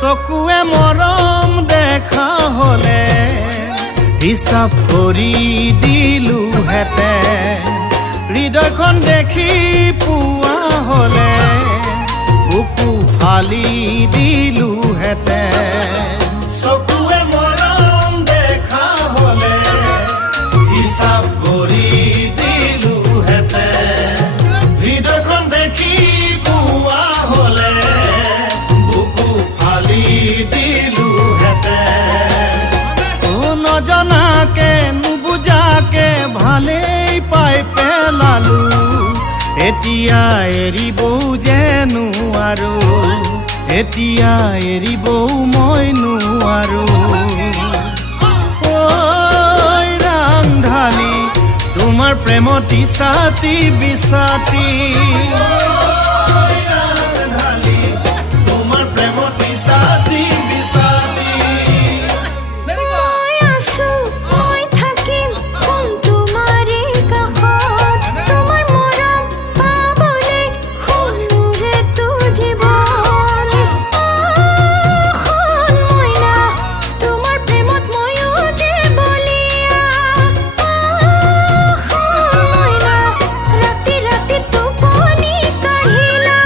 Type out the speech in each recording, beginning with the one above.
চকুৱে মৰম দেখা হলে হিচাপ কৰি দিলো হেতে, হৃদয়খন দেখি পোৱা হলে বুকু ফালি দিলো হেতে। চকুৱে মৰম দেখা হলে হিচাপ কৰি দিলো হেতে, হৃদয়খন দেখি পোৱা হলে দিলু হেতে। নজনাকে নুবুজাকে ভালেই পাই পেলালো, এতিয়া এৰিবও যে নোৱাৰো, এতিয়া এৰিবও মই নোৱাৰো। ঐ ৰাংঢালী তোমাৰ প্ৰেমতি ছাতি বিচাতি, साथी बिसाती মই আছো মই থাকিম কোন তোমাৰে কাষত, তোমাৰ মৰম পাবলৈ শুনোৰে তো জীৱন। সোণ মইনা তোমাৰ প্ৰেমত ময়ো যে বলিয়া, সোণ মইনা ৰাতি ৰাতি টোপনি কাঢ়িলা।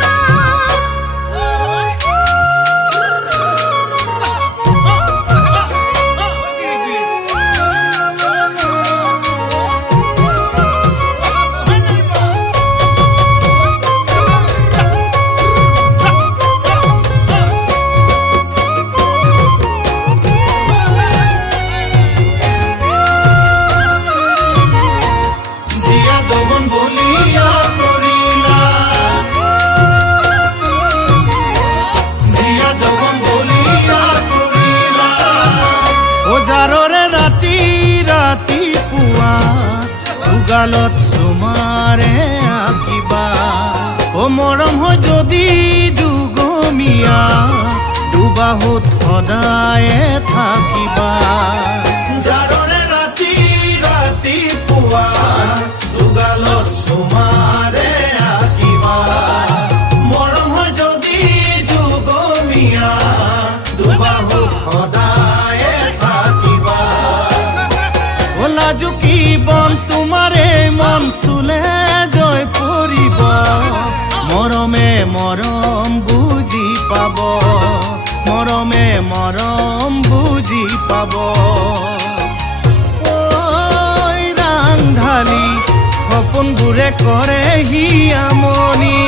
জাৰৰে ৰাতি ৰাতিপুৱা উগালত চুমাৰে আঁকিবা, অ মৰম হৈ যদি যুগমীয়া দুবাহুত সদায়ে থাকিবা। জাৰৰে ৰাতি ৰাতিপুৱা উগালত চুমাৰে আঁকিবা, মৰম হৈ যদি যুগমীয়া দুবাহুত সদায় লাজুকী বন তোমাৰে মন চুলে জয় পৰিব, মৰমে মৰম বুজি পাব, মৰমে মৰম বুজি পাব। ঐ ৰাংঢালী সপোনবোৰে কৰে হিয়ামনি,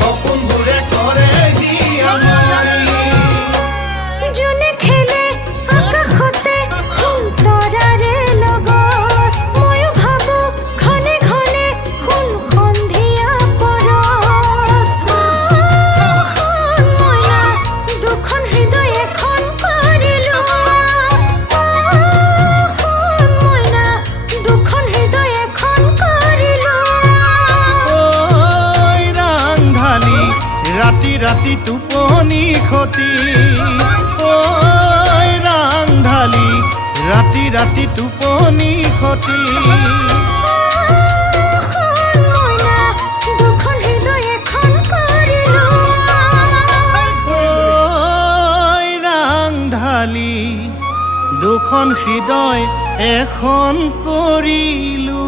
সপোনবোৰে কৰে হিয়ামনি। যোনে খেলে আকাশতে তৰাৰে লগত, ময়ো ভাবো ঘনে ঘনে সোণ সন্ধিয়া পৰত। সোণ মইনা দুখন হৃদয় এখন কৰিলো, সোণ মইনা দুখন হৃদয় এখন কৰিলো। ৰাতি ৰাতি টোপনি ক্ষতি ঐ ৰাংঢালি ৰাতি ৰাতি টোপনি ক্ষতি দুখন হৃদয় এখন কৰিলো